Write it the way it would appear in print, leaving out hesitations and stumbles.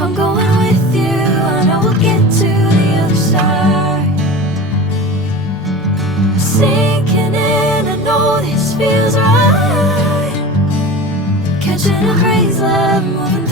If I'm going with you, I know we'll get to the other side. Sinking in, I know this feels right. Catching a crazy love, moving